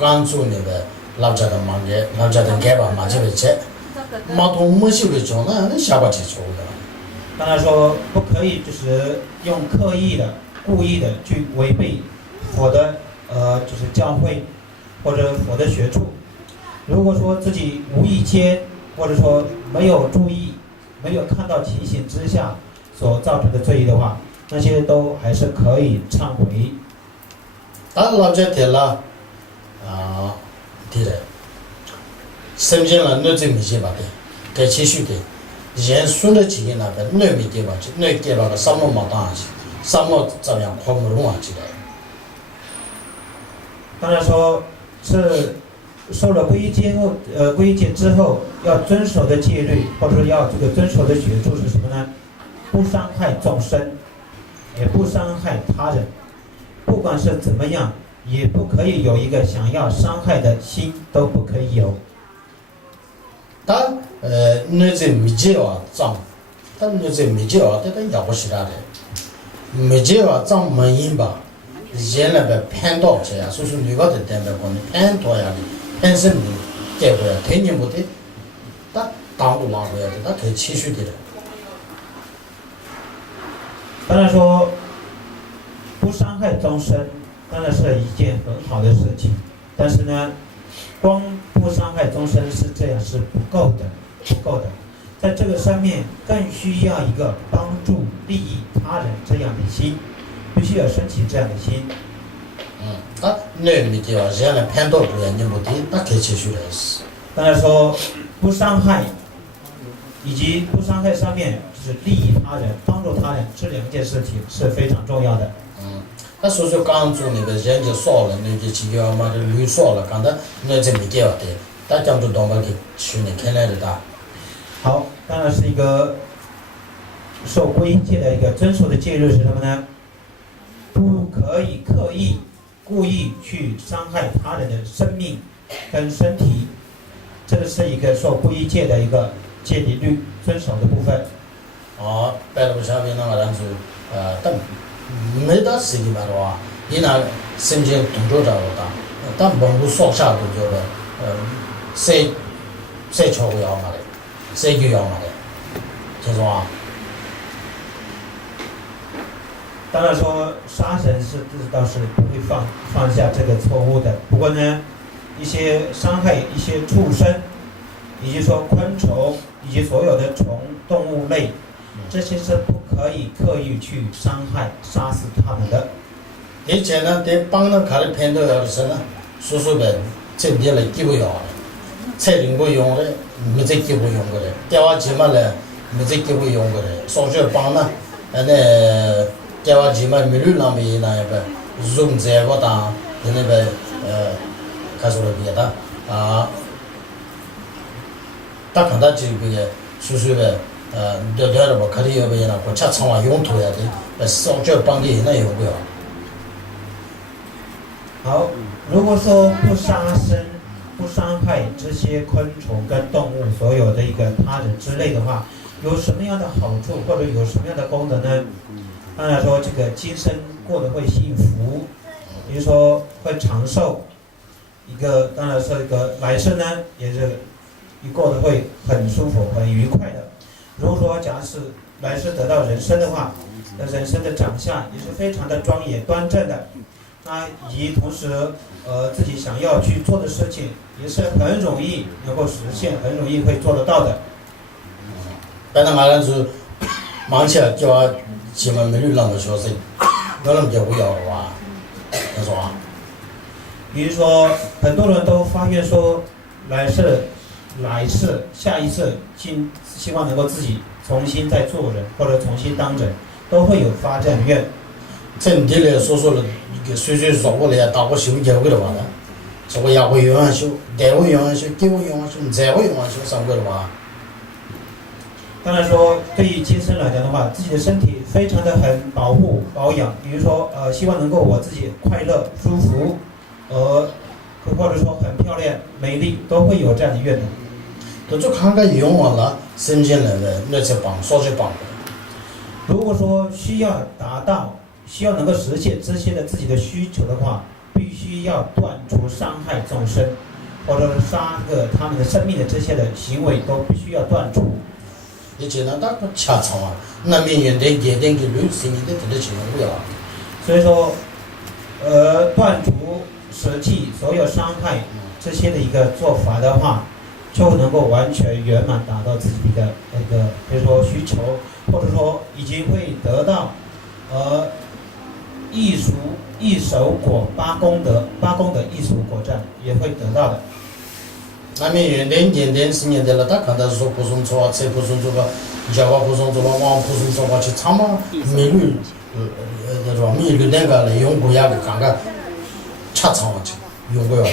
刚做那个老家的忙的，老家的改吧，马这个吃，马东没修的种那下巴去做的。当然说不可以就是用刻意的、故意的去违背佛的就是教诲或者佛的学处。如果说自己无意间或者说没有注意、没有看到情形之下所造成的罪业的话，那些都还是可以忏悔。但老家的了对的，身边了那这没些吧的，该继续的。人顺着几个那个那没地方去，那地方个什么没当去，什么这样快不容啊去的。当然说是受了皈依戒后，皈依戒之后要遵守的戒律，或者说要这个遵守的学处是什么呢？不伤害众生，也不伤害他人，不管是怎么样，也不可以有一个想要伤害的心，都不可以有。但那这没戒啊脏，但那这没戒啊，但也不是他的，没戒啊脏没因吧，人那个偏多些呀，所以说女个的代表讲的偏多呀的，偏生的结果呀，天年不的，但当不拉回来的，他可以继续的了。当然说不伤害众生，当然是一件很好的事情，但是呢，光不伤害众生是这样是不够的，在这个上面更需要一个帮助利益他人这样的心，必须要升起这样的心。那没地方，人家偏多不然你不的，那可以继续的是。当然说不伤害，以及不伤害上面就是利益他人、帮助他人这两件事情是非常重要的。那所以说刚做那个人就少了，那就去要嘛的驴少了，刚才那这没地方的，大家都当个去年看来的大。好，当然是一个受皈依戒的一个遵守的戒律是什么呢？不可以刻意、故意去伤害他人的生命跟身体，这个是一个受皈依戒的一个戒律遵守的部分。摆了不下面那个人就但没得事情嘛的话，你那身体动作着的，但蒙古少下动作的，谁瞧不要嘛的，谁就要嘛的，听说啊？当然说杀神是倒是不会放下这个错误的，不过呢，一些伤害一些畜生，以及说昆虫以及所有的动物类，这些是不可以刻意去伤害杀死他们的。以前呢，得帮人看的片头要的是呢，说的这边来给不要的，菜林不用的，没这给不用过的，电话机嘛嘞，没这给不用过的，上学帮呢，那电话机嘛没流浪没那样个，用这个当那个开始了别的他看到这个说的聊的吧，看的要不然我吃长话用途呀的，上学帮的那用不要。好，如果说不杀生、不伤害这些昆虫跟动物所有的一个他人之类的话，有什么样的好处或者有什么样的功能呢？当然说这个今生过得会幸福，比如说会长寿，当然是一个来生呢也是过得会很舒服、很愉快的。如果说假使来世得到人身的话，那人身的长相也是非常的庄严端正的。那以及同时，自己想要去做的事情也是很容易能够实现，很容易会做得到的。但那马上就忙起来叫起码没有那么小事，那么就不要的话，你说啊？比如说，很多人都发愿说，来世、下一世，希望能够自己重新再做人，或者重新当人，都会有发这样的愿。整体来说了，随说过来，打个修结果的话呢，这个也会永远修，待会永远修，给我永远修，再会永远修，上过的话。当然说，对于今生来讲的话，自己的身体非常的很保护保养，比如说希望能够我自己快乐舒服，或者说很漂亮美丽，都会有这样的愿的。就看看用完了，生进来的那才帮，说是帮。如果说需要能够实现这些的自己的需求的话，必须要断除伤害众生，或者是杀个他们的生命的这些的行为都必须要断除。而且呢，那个恰场啊，那命运的决定的律师，你的这个情况不要。所以说，断除、舍弃所有伤害这些的一个做法的话，就能够完全圆满达到自己的一个，比如说需求，或者说已经会得到，一手果八功德一手果这样也会得到的。那命运的决定是年代了，他看到是说不送错啊，车不送错吧，脚不送错吧，网不送错吧，去长嘛，米律，是吧？米律那个来用过呀，看看，恰长去用过呀。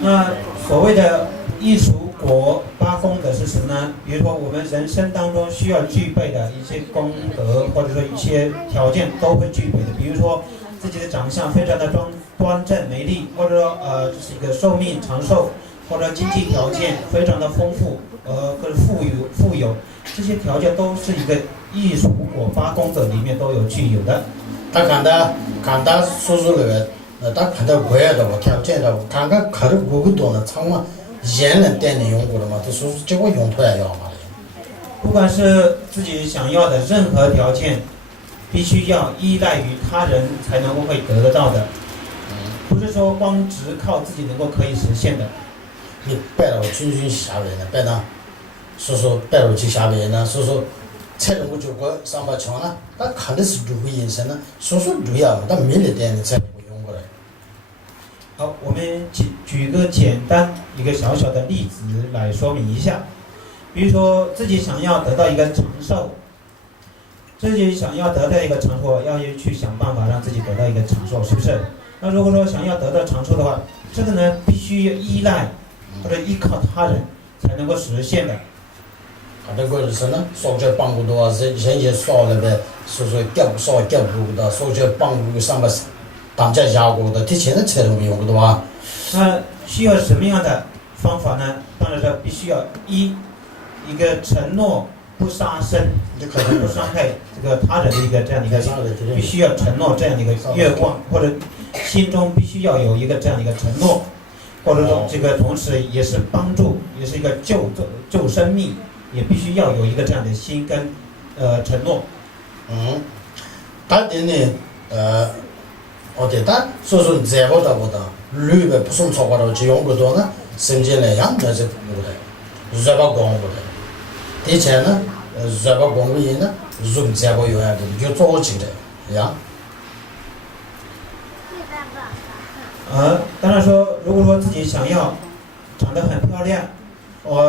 那所谓的一熟果八功德是什么呢？比如说我们人生当中需要具备的一些功德，或者说一些条件都会具备的。比如说自己的长相非常的端正美丽，或者说这是一个寿命长寿，或者经济条件非常的丰富，或者富有，这些条件都是一个一熟果八功德里面都有具有的。他看到叔叔那个。他看到国外的话，条件的话，看到过个多呢，长嘛，人能带你用过的嘛，他说结果用出来要嘛的。不管是自己想要的任何条件，必须要依赖于他人才能够会得得到的，不是说光只靠自己能够可以实现的。你拜了君下来呢，拜呢，叔叔拜了去下来呢，叔叔才能够就过上把枪呢，他看的是如何人生呢？叔叔主要嘛，他没得点的才。好，我们举个简单一个小小的例子来说明一下。比如说自己想要得到一个长寿，自己想要得到一个长寿，要去想办法让自己得到一个长寿，是不是？那如果说想要得到长寿的话，这个呢必须依赖或者依靠他人才能够实现的。那个是呢，少叫帮不多，人家少了呗，说叫不的，少叫帮不上吧。当家家过的，提前的车都没用过的吧？那需要什么样的方法呢？当然是必须要一个承诺不杀生，不伤害这个他人的一个这样的一个，必须要承诺这样的一个愿望，或者心中必须要有一个这样的一个承诺，或者说这个同时也是帮助，也是一个救生命，也必须要有一个这样的心跟承诺。他的呢我的但所以说这个的绿的不送错过的就用不多呢，甚至来样那是不的，热把光不的，提前呢热把光不呢，用这个用样的就做起来呀。当然说，如果说自己想要长得很漂亮，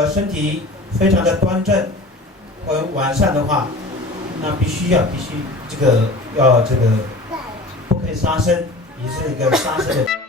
身体非常的端正和完善的话，那必须这个要这个不可以杀生，也是一个杀生的。